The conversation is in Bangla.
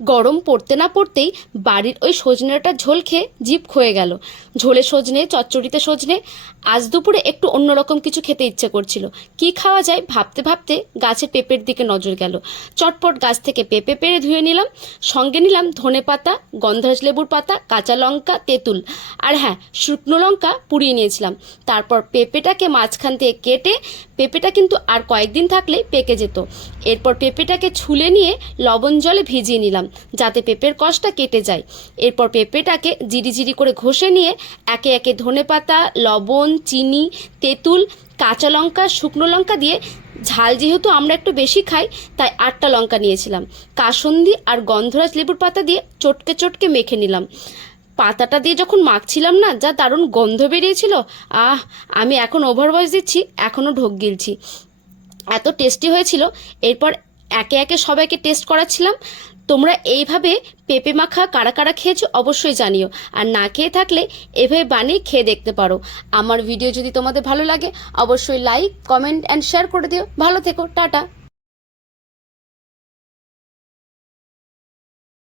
গরম পড়তে না পড়তেই বাড়ির ওই সজনেটা ঝোল খেয়ে জিভ ক্ষয়ে গেল। ঝোলে সজনে, চচ্চড়িতে সজনে, আজ দুপুরে একটু অন্যরকম কিছু খেতে ইচ্ছে করছিল। কি খাওয়া যায় ভাবতে ভাবতে গাছে পেঁপের দিকে নজর গেল। চটপট গাছ থেকে পেঁপে পেরে ধুয়ে নিলাম, সঙ্গে নিলাম ধনে পাতা গন্ধরাজ লেবুর পাতা, কাঁচা লঙ্কা, তেঁতুল। আর হ্যাঁ শুকনো লঙ্কা পুড়িয়ে নিয়েছিলাম। তারপর পেঁপেটাকে মাঝখান থেকে কেটে পেঁপেটা কিন্তু আর কয়েকদিন থাকলে পেকে যেত। এরপর পেঁপেটাকে ছুলে নিয়ে লবণ জলে ভিজিয়ে নিলাম। যাতে পেঁপের কষটা কেটে যায়। এরপর পেঁপেটাকে জিরি করে ঘষে নিয়ে একে একে ধনে পাতা লবণ, চিনি, তেঁতুল, কাঁচা লঙ্কা, শুকনো লঙ্কা দিয়ে, ঝাল যেহেতু আমরা একটু বেশি খাই, তাই আটটা লঙ্কা নিয়েছিলাম। কাসন্দি আর গন্ধরাজ লেবুর পাতা দিয়ে চটকে চটকে মেখে নিলাম। পাতাটা দিয়ে যখন মাখছিলাম না, যা দারুণ গন্ধ বেরিয়েছিল, আহ, আমি এখন ওভার ভয়েস দিচ্ছি এখনও ঢোক গিলছি। এত টেস্টি হয়েছিল, এরপর একে একে সবাইকে টেস্ট করাচ্ছিলাম। তোমরা এইভাবে পেঁপে মাখা কারা কারা খেয়েছো অবশ্যই জানিও। আর না খেয়ে থাকলে এভাবে বানিয়ে খেয়ে দেখতে পারো। আমার ভিডিও যদি তোমাদের ভালো লাগে, অবশ্যই লাইক কমেন্ট অ্যান্ড শেয়ার করে দিও। ভালো থেকো, টাটা।